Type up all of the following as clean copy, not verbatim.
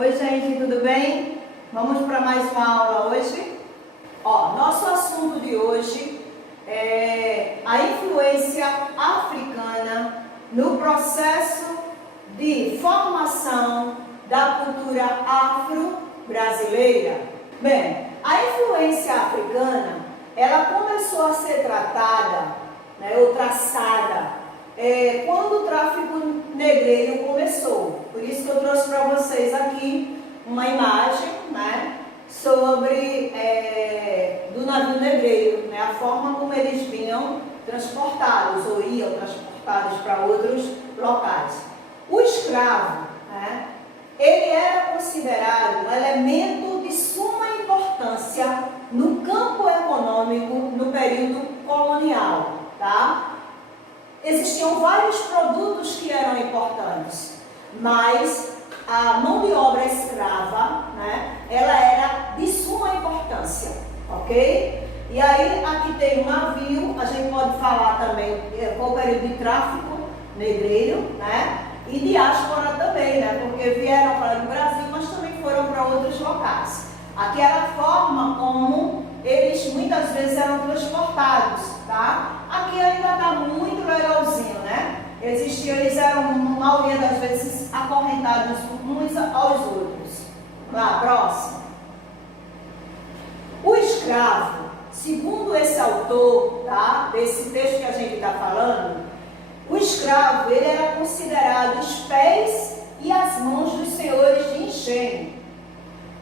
Oi, gente, tudo bem? Vamos para mais uma aula hoje? Nosso assunto de hoje é a influência africana no processo de formação da cultura afro-brasileira. Bem, a influência africana, ela começou a ser tratada, ou traçada, quando o tráfico negreiro começou. Por isso que eu trouxe para vocês aqui uma imagem, sobre do navio negreiro, a forma como eles vinham transportados ou iam transportados para outros locais. O escravo, ele era considerado um elemento de suma importância no campo econômico no período colonial, tá? Existiam vários produtos que eram importantes, mas a mão de obra escrava, ela era de suma importância, ok? E aí aqui tem um navio, a gente pode falar também qual o período de tráfico negreiro, e diáspora também, porque vieram para o Brasil, mas também foram para outros locais. Aqui era a forma como eles muitas vezes eram transportados, tá? Aqui ainda está muito legalzinho, eles eram, a maioria das vezes, acorrentados uns aos outros. Lá, próximo. O escravo, segundo esse autor, tá? Desse texto que a gente está falando, o escravo, ele era considerado os pés e as mãos dos senhores de engenho.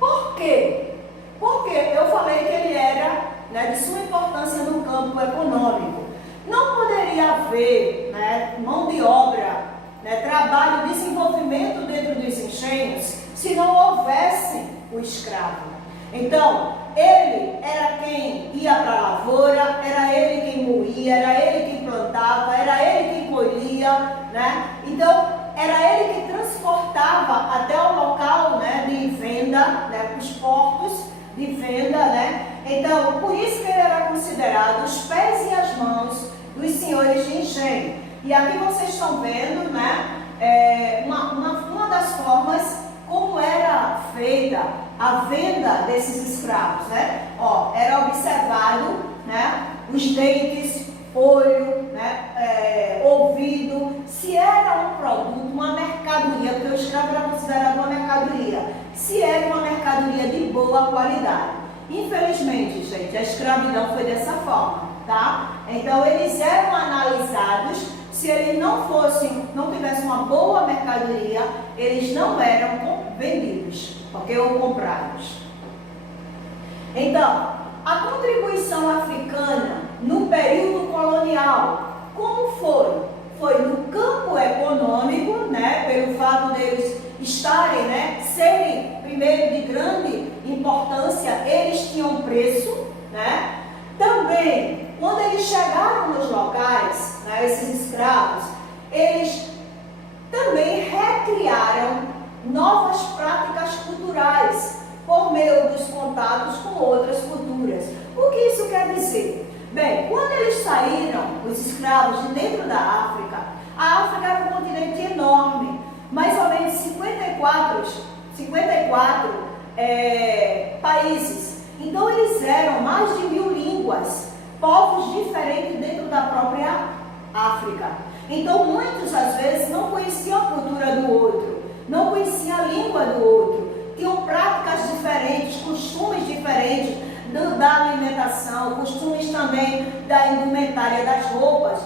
Por quê? Porque eu falei que ele era de suma importância no campo econômico. Não poderia haver mão de obra, trabalho, desenvolvimento dentro dos engenhos, se não houvesse o escravo. Então, ele era quem ia para a lavoura, era ele quem moía, era ele quem plantava, era ele quem colhia, Então, era ele que transportava até o local de venda, os portos de venda, Então, por isso que ele era considerado os pés e as mãos dos senhores de engenho. E aqui vocês estão vendo, uma das formas como era feita a venda desses escravos, Era observado, os dentes, olho, ouvido, se era um produto, uma mercadoria, porque o escravo era considerado uma mercadoria, se era uma mercadoria de boa qualidade. Infelizmente, gente, a escravidão foi dessa forma, tá? Então, eles eram analisados, se eles não tivessem uma boa mercadoria, eles não eram vendidos, ok? Ou comprados. Então, a contribuição africana no período colonial, como foi? Foi no campo econômico, pelo fato deles estarem, serem, primeiro, de grande importância, eles tinham preço, Também, quando eles chegaram nos locais, esses escravos, eles também recriaram novas práticas culturais por meio dos contatos com outras culturas. O que isso quer dizer? Bem, quando eles saíram, os escravos, de dentro da África, a África era um continente enorme, mais ou menos 54 países. Então, eles eram mais de 1000 línguas, povos diferentes dentro da própria África. Então, muitos, às vezes, não conheciam a cultura do outro, não conheciam a língua do outro, tinham práticas diferentes, costumes diferentes da alimentação, costumes também da indumentária das roupas,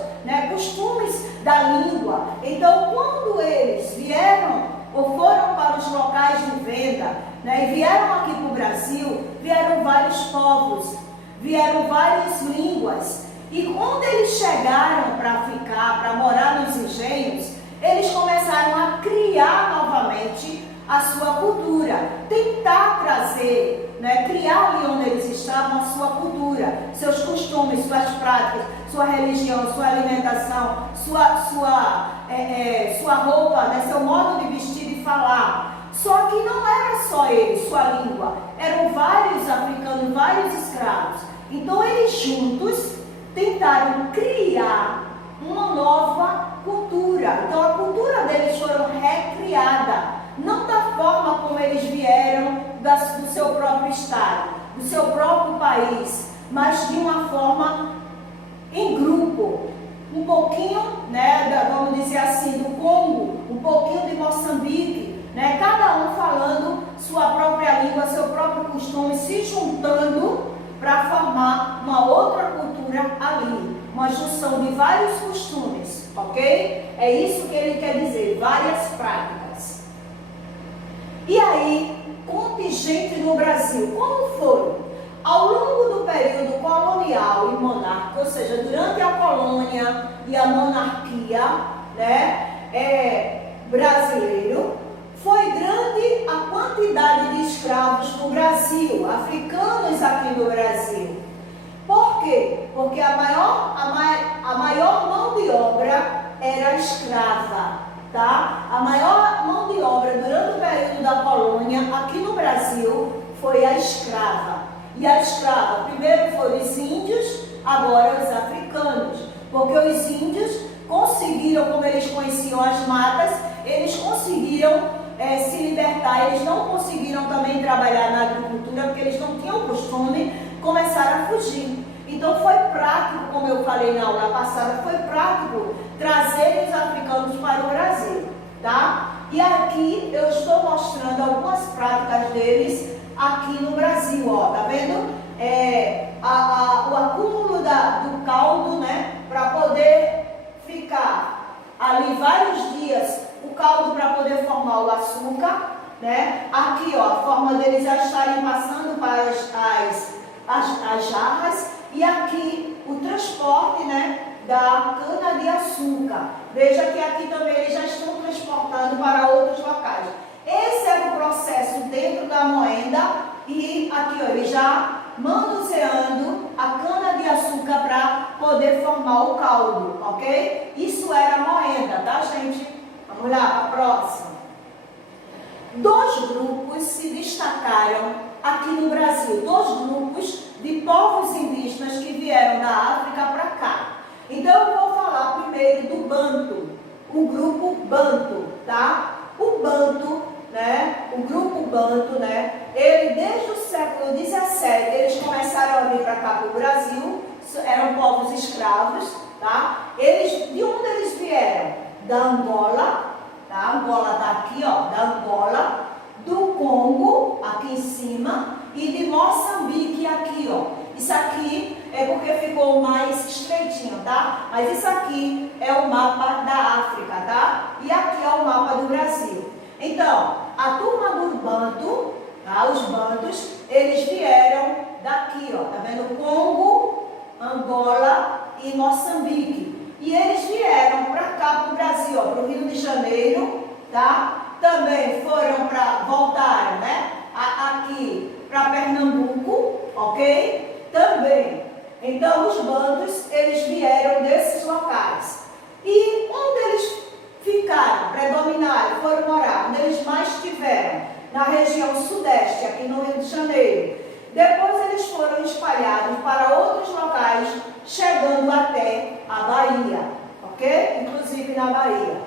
costumes da língua. Então, quando eles vieram ou foram para os locais de venda, e vieram aqui para o Brasil, vieram vários povos, vieram várias línguas. E quando eles chegaram para ficar, para morar nos engenhos, eles começaram a criar novamente a sua cultura, tentar trazer, criar ali onde eles estavam a sua cultura, seus costumes, suas práticas, sua religião, sua alimentação, sua roupa, seu modo de vestir e falar. Só que não era só eles, sua língua, eram vários africanos, vários escravos. Então eles juntos tentaram criar uma nova cultura. Então a cultura deles foi recriada, não da forma como eles vieram do seu próprio estado, do seu próprio país, mas de uma forma em grupo. Um pouquinho, né, vamos dizer assim, do Congo, um pouquinho de Moçambique, né, cada um falando sua própria língua, seu próprio costume, se juntando para formar uma outra cultura ali, uma junção de vários costumes, ok? É isso que ele quer dizer, várias práticas. E aí, contingente no Brasil, como foi? Ao longo do período colonial e monárquico, ou seja, durante a colônia e a monarquia, né, brasileiro, foi grande a quantidade de escravos no Brasil, africanos aqui no Brasil. Por quê? Porque a maior mão de obra era escrava, tá? A maior mão de obra durante o período da colônia aqui no Brasil foi a escrava. E a escrava, primeiro foram os índios, agora os africanos. Porque os índios conseguiram, como eles conheciam as matas, eles conseguiram se libertar. Eles não conseguiram também trabalhar na agricultura, porque eles não tinham costume, começaram a fugir. Então foi prático, como eu falei na aula passada, foi prático trazer os africanos para o Brasil, tá? E aqui eu estou mostrando algumas práticas deles aqui no Brasil, ó, tá vendo? O acúmulo do caldo, né, para poder ficar ali vários dias, o caldo para poder formar o açúcar, né? Aqui, ó, a forma deles já estarem passando para as jarras, e aqui o transporte, né, da cana-de-açúcar. Veja que aqui também eles já estão transportando para outros locais. Esse era o processo dentro da moenda, e aqui, ó, ele já manuseando a cana-de-açúcar para poder formar o caldo, ok? Isso era a moenda, tá, gente? Vamos lá, para a próxima. Dois grupos se destacaram aqui no Brasil, dois grupos de povos indígenas que vieram da África para cá. Então, eu vou falar primeiro do Banto, o grupo Banto, tá? O Banto, né? O grupo Banto, né? Ele, desde o século XVII, eles começaram a vir para cá para o Brasil, eram povos escravos, tá? De onde eles vieram? Da Angola, tá? Angola está aqui, ó, da Angola, do Congo, aqui em cima, e de Moçambique, aqui, ó. Isso aqui é porque ficou mais estreitinho, tá? Mas isso aqui é o mapa da África, tá? E aqui é o mapa do Brasil. Então, a turma do Banto, tá? Os Bantos, eles vieram daqui, ó, tá vendo? Congo, Angola e Moçambique. E eles vieram para cá, para o Brasil, ó, para o Rio de Janeiro, tá? Também voltaram, né? Aqui para Pernambuco, ok? Também. Então, os Bantos, eles vieram desses locais. E onde eles ficaram, predominaram, foram morar, onde eles mais estiveram? Na região sudeste, aqui no Rio de Janeiro. Depois eles foram espalhados para outros locais, chegando até a Bahia, ok? Inclusive na Bahia.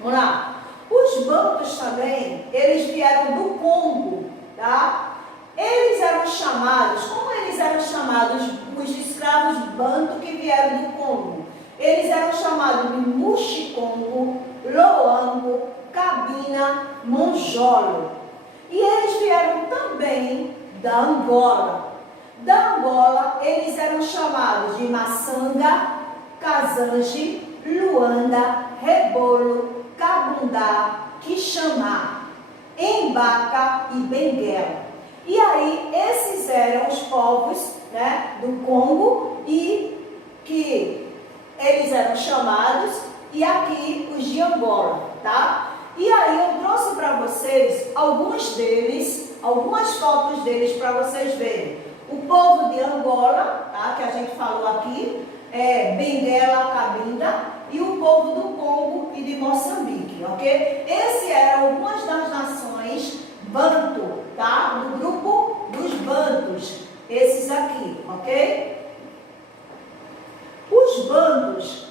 Vamos lá. Os Bantos também, eles vieram do Congo, tá? Eles eram chamados, como eles eram chamados, os escravos Banto que vieram do Congo? Eles eram chamados de Muxicongo, Loango, Cabina, Monjolo. E eles vieram também da Angola. Da Angola, eles eram chamados de Maçanga, Casange, Luanda, Rebolo, Cabundá, Quixamá, Embaca e Benguela. E aí, esses eram os povos, né, do Congo, e que eles eram chamados, e aqui os de Angola, tá? E aí eu trouxe para vocês alguns deles, algumas fotos deles para vocês verem. O povo de Angola, tá, que a gente falou aqui, Benguela, Cabinda, e o povo do Congo e de Moçambique, ok? Esses eram algumas das nações Banto, tá? Do grupo dos Bantos, esses aqui, ok? Os Bantos,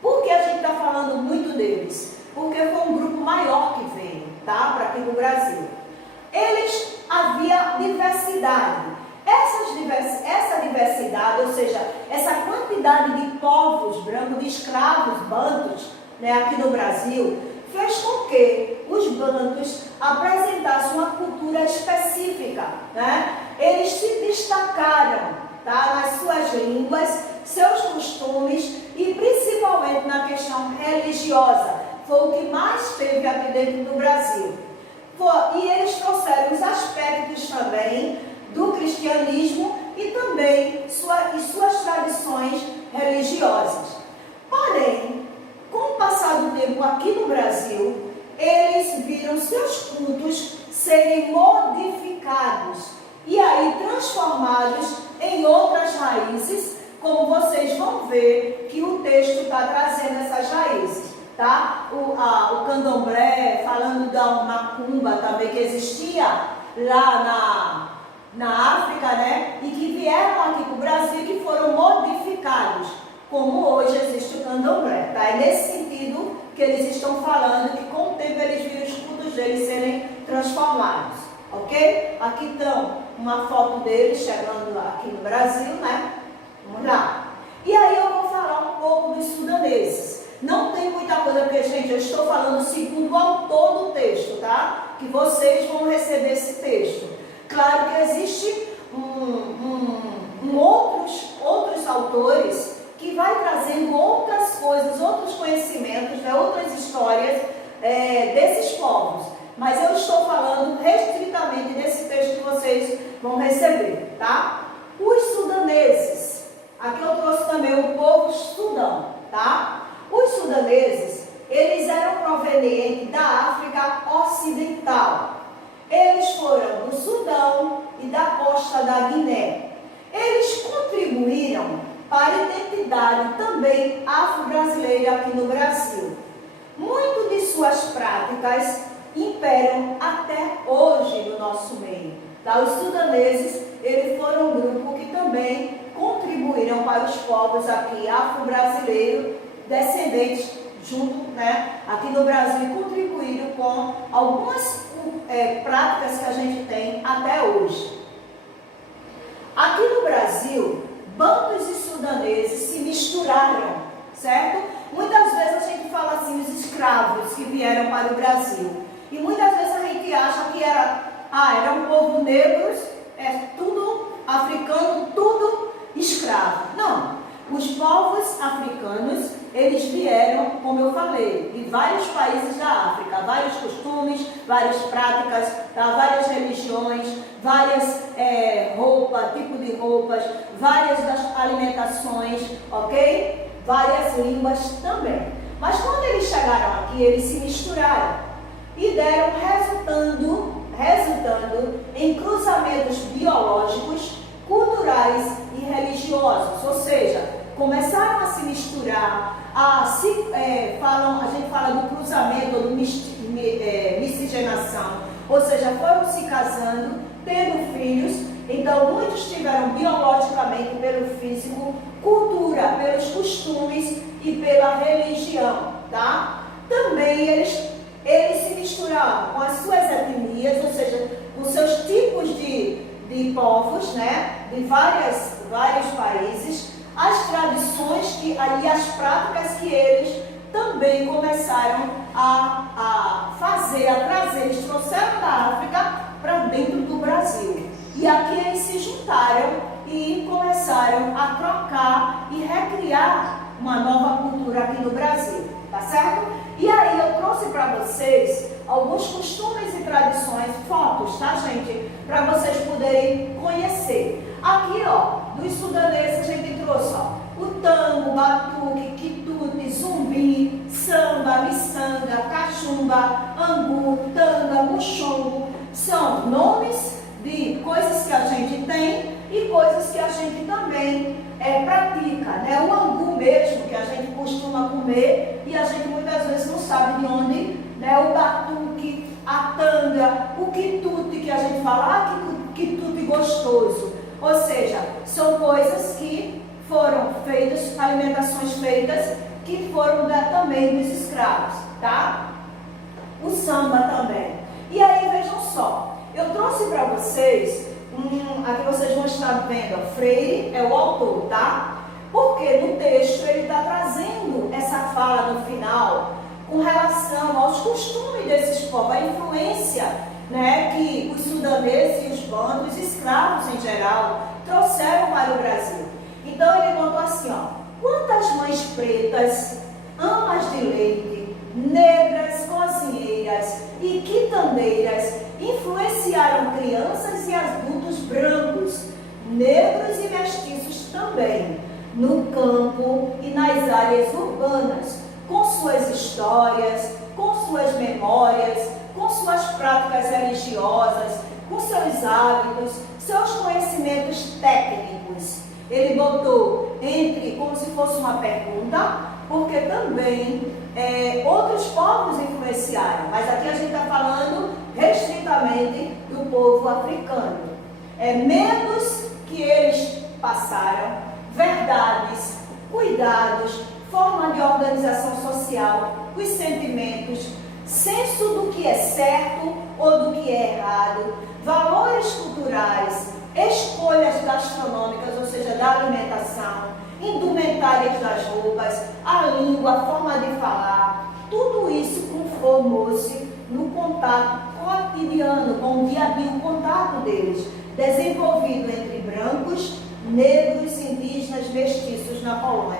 por que a gente está falando muito deles? Porque foi um grupo maior que veio, tá? tá? Para aqui no Brasil. Havia diversidade. Essa diversidade, ou seja, essa quantidade de povos brancos, de escravos bantus, né, aqui no Brasil, fez com que os bantus apresentassem uma cultura específica, né? Eles se destacaram, tá, nas suas línguas, seus costumes e principalmente na questão religiosa. Foi o que mais teve aqui dentro do Brasil. E eles trouxeram os aspectos também do cristianismo e também suas tradições religiosas. Porém, com o passar do tempo aqui no Brasil, eles viram seus cultos serem modificados e aí transformados em outras raízes, como vocês vão ver que o texto está trazendo essas raízes. Tá? O candomblé, falando da macumba também, que existia lá na África, né? E que vieram aqui para o Brasil e que foram modificados, como hoje existe o candomblé. Tá? É nesse sentido que eles estão falando, que com o tempo eles viram os cultos deles serem transformados. Ok? Aqui estão uma foto deles chegando aqui no Brasil, né? Vamos lá. E aí eu vou falar um pouco dos sudaneses. Não tem muita coisa, porque, gente, eu estou falando segundo o autor do texto, tá? Que vocês vão receber esse texto. Claro que existe outros autores que vai trazendo outras coisas, outros conhecimentos, né? Outras histórias desses povos. Mas eu estou falando restritamente desse texto que vocês vão receber, tá? Os sudaneses. Aqui eu trouxe também o povo Sudão, tá? Os sudaneses, eles eram provenientes da África Ocidental. Eles foram do Sudão e da costa da Guiné. Eles contribuíram para a identidade também afro-brasileira aqui no Brasil. Muito de suas práticas imperam até hoje no nosso meio. Tá? Os sudaneses, eles foram um grupo que também contribuíram para os povos aqui afro-brasileiros, descendentes junto, né, aqui no Brasil, contribuíram com algumas práticas que a gente tem até hoje. Aqui no Brasil, bantus e sudaneses se misturaram, certo? Muitas vezes a gente fala assim, os escravos que vieram para o Brasil. E muitas vezes a gente acha que era um povo negro, tudo africano, tudo escravo. Não. Os povos africanos, eles vieram, como eu falei, de vários países da África, vários costumes, várias práticas, tá? Várias religiões, várias roupas, tipo de roupas, várias das alimentações, ok? Várias línguas também. Mas quando eles chegaram aqui, eles se misturaram e deram resultando em cruzamentos biológicos, culturais e religiosos, ou seja, começaram a se misturar, a gente fala do cruzamento ou do miscigenação, ou seja, foram se casando, tendo filhos. Então muitos tiveram biologicamente pelo físico, cultura, pelos costumes e pela religião, tá? Também eles se misturaram com as suas etnias, ou seja, com seus tipos de povos, né? De vários países, as tradições e as práticas que eles também começaram a trazer, eles trouxeram da África para dentro do Brasil. E aqui eles se juntaram e começaram a trocar e recriar uma nova cultura aqui no Brasil, tá certo? E aí eu trouxe para vocês alguns costumes e tradições, fotos, tá, gente? Para vocês poderem conhecer. Aqui, ó, dos sudaneses a gente trouxe, ó, o tango, batuque, quitute, zumbi, samba, miçanga, cachumba, angu, tanga, muxongo. São nomes de coisas que a gente tem e coisas que a gente também pratica, né? O angu mesmo, que a gente costuma comer e a gente muitas vezes não sabe de onde, né? O batuque, a tanga, o quitute, que a gente fala, que quitute gostoso. Ou seja, são coisas que foram feitas, alimentações feitas, que foram também dos escravos, tá? O samba também. Eu trouxe para vocês, aqui vocês vão estar vendo, ó, Freire é o autor, tá? Porque no texto ele está trazendo essa fala no final com relação aos costumes desses povos, a influência, né, que os sudaneses e os bantos, escravos em geral, trouxeram para o Brasil. Então ele botou assim, ó: quantas mães pretas, amas de leite, negras, cozinheiras e quitandeiras influenciaram crianças e adultos brancos, negros e mestiços também, no campo e nas áreas urbanas, com suas histórias, com suas memórias, com suas práticas religiosas, com seus hábitos, seus conhecimentos técnicos. Ele botou entre, como se fosse uma pergunta, porque também outros povos influenciaram, mas aqui a gente está falando restritamente do povo africano. Medos que eles passaram, verdades, cuidados, forma de organização social, os sentimentos, senso do que é certo ou do que é errado, valores culturais, escolhas gastronômicas, ou seja, da alimentação, indumentárias das roupas, a língua, a forma de falar, tudo isso conformou-se no contato cotidiano, com o dia a dia, o contato deles, desenvolvido entre brancos, negros, indígenas, mestiços na colônia.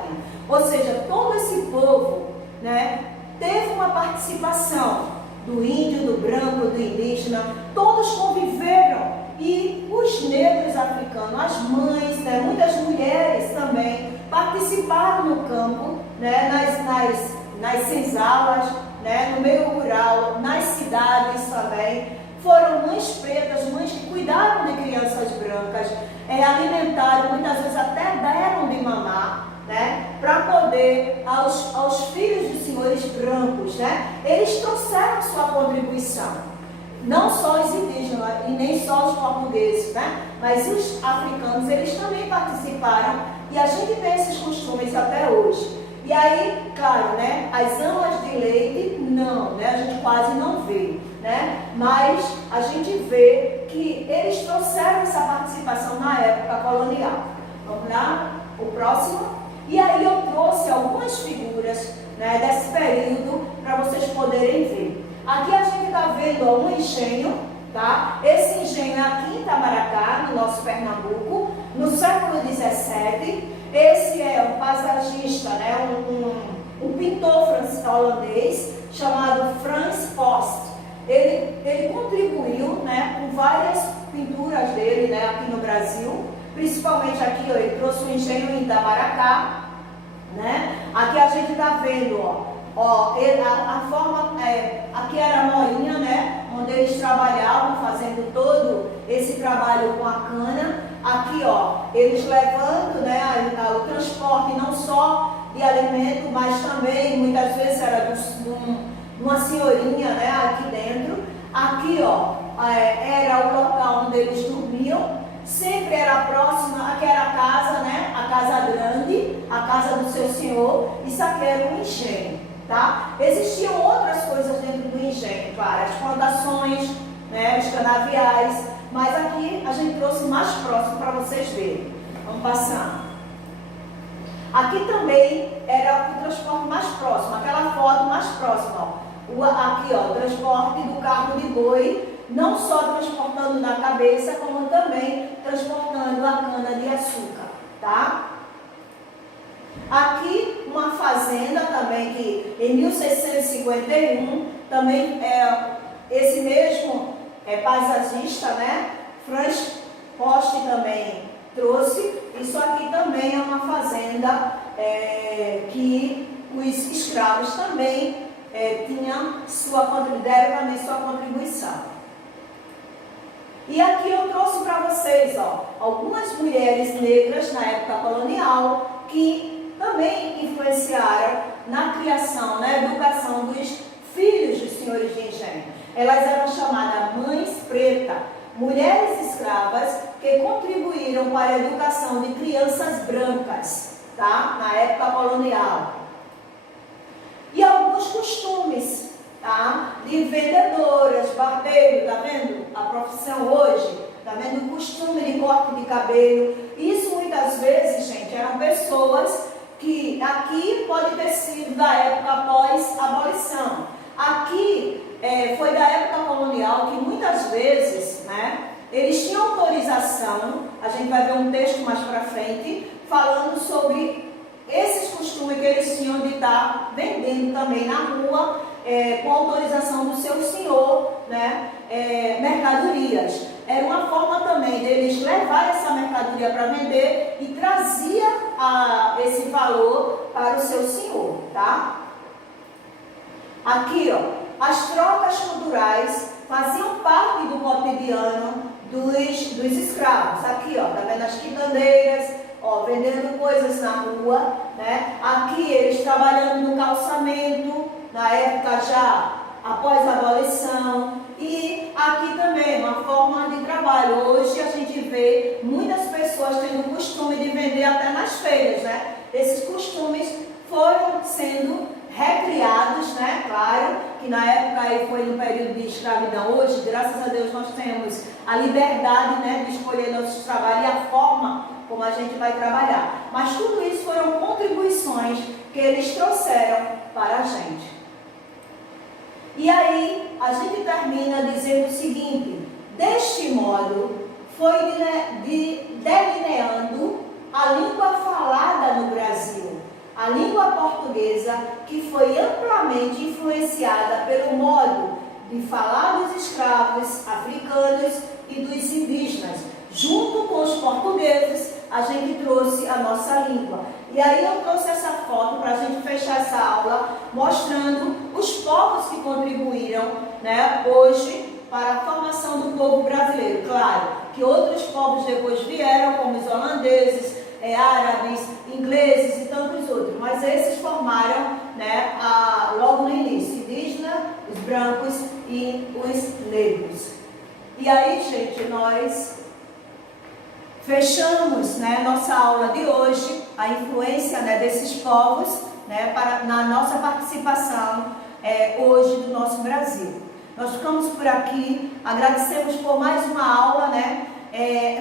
Ou seja, todo esse povo, né, teve uma participação do índio, do branco, do indígena, todos conviveram. E os negros africanos, as mães, né, muitas mulheres também participaram no campo, né, nas senzalas, né, no meio rural, nas cidades também. Foram mães pretas, mães que cuidaram de crianças brancas, alimentaram, muitas vezes até deram de mamar, né, para poder aos filhos dos senhores brancos, né, eles trouxeram sua contribuição. Não só os indígenas e nem só os portugueses, né, mas os africanos, eles também participaram e a gente tem esses costumes até hoje. E aí, claro, né, as amas de leite, não, né, a gente quase não vê, né, mas a gente vê que eles trouxeram essa participação na época colonial. Vamos lá, o próximo. E aí eu trouxe algumas figuras, né, desse período para vocês poderem ver. Aqui a gente está vendo um engenho, tá? Esse engenho é aqui em Itamaracá, no nosso Pernambuco, no século XVII. Esse é um paisagista, né? um pintor holandês chamado Frans Post. Ele contribuiu, né, com várias pinturas dele, né, aqui no Brasil, principalmente aqui, ó, ele trouxe um engenho em Itamaracá, né? Aqui a gente está vendo, a forma, aqui era a moinha, né, onde eles trabalhavam, fazendo todo esse trabalho com a cana. Aqui, ó, eles levando, né, o transporte não só de alimento, mas também, muitas vezes, era de uma senhorinha, né, aqui dentro. Aqui, ó, era o local onde eles dormiam. Sempre era próxima, aqui era a casa, né, a casa grande, a casa do seu senhor. Isso aqui era um engenho, tá? Existiam outras coisas dentro do engenho, claro, as plantações, né, os canaviais, mas aqui a gente trouxe mais próximo para vocês verem. Vamos passar. Aqui também era o transporte mais próximo, aquela foto mais próxima, ó. Aqui, ó, o transporte do carro de boi, não só transportando na cabeça, como também transportando a cana de açúcar, tá? Aqui uma fazenda também que em 1651 também esse mesmo paisagista, né, Frans Post também trouxe. Isso aqui também é uma fazenda que os escravos também deram também sua contribuição. E aqui eu trouxe para vocês, ó, algumas mulheres negras na época colonial que também influenciaram na criação, na educação dos filhos dos senhores de engenho. Elas eram chamadas mães pretas, mulheres escravas que contribuíram para a educação de crianças brancas, tá? Na época colonial. E alguns costumes tá? De vendedoras, barbeiro, tá vendo? A profissão hoje, tá vendo? O costume de corte de cabelo. Isso muitas vezes, gente, eram pessoas que aqui pode ter sido da época pós-abolição. Aqui foi da época colonial que muitas vezes, né, eles tinham autorização, a gente vai ver um texto mais para frente, falando sobre esses costumes que eles tinham de estar vendendo também na rua, com autorização do seu senhor, né, mercadorias. Era uma forma também deles levar essa mercadoria para vender e trazia esse valor para o seu senhor, tá? Aqui, ó, as trocas culturais faziam parte do cotidiano dos escravos. Aqui, ó, tá vendo as quitandeiras, ó, vendendo coisas na rua, né? Aqui eles trabalhando no calçamento, na época já após a abolição. E aqui também uma forma de trabalho. Hoje a gente vê muitas pessoas tendo o costume de vender até nas feiras, né? Esses costumes foram sendo recriados, né? Claro que na época aí foi no período de escravidão. Hoje, graças a Deus, nós temos a liberdade, né, de escolher nossos trabalhos e a forma como a gente vai trabalhar. Mas tudo isso foram contribuições que eles trouxeram para a gente. E aí, a gente termina dizendo o seguinte: deste modo, foi delineando a língua falada no Brasil, a língua portuguesa, que foi amplamente influenciada pelo modo de falar dos escravos africanos e dos indígenas. Junto com os portugueses, a gente trouxe a nossa língua. E aí eu trouxe essa foto para a gente fechar essa aula, mostrando os povos que contribuíram, né, hoje para a formação do povo brasileiro. Claro que outros povos depois vieram, como os holandeses, árabes, ingleses e tantos outros, mas esses formaram, né, logo no início, indígena, os brancos e os negros. E aí, gente, nós fechamos, né, nossa aula de hoje, a influência, né, desses povos, né, na nossa participação hoje do nosso Brasil. Nós ficamos por aqui, agradecemos por mais uma aula, né?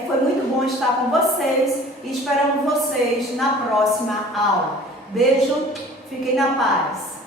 Foi muito bom estar com vocês e esperamos vocês na próxima aula. Beijo, fiquem na paz.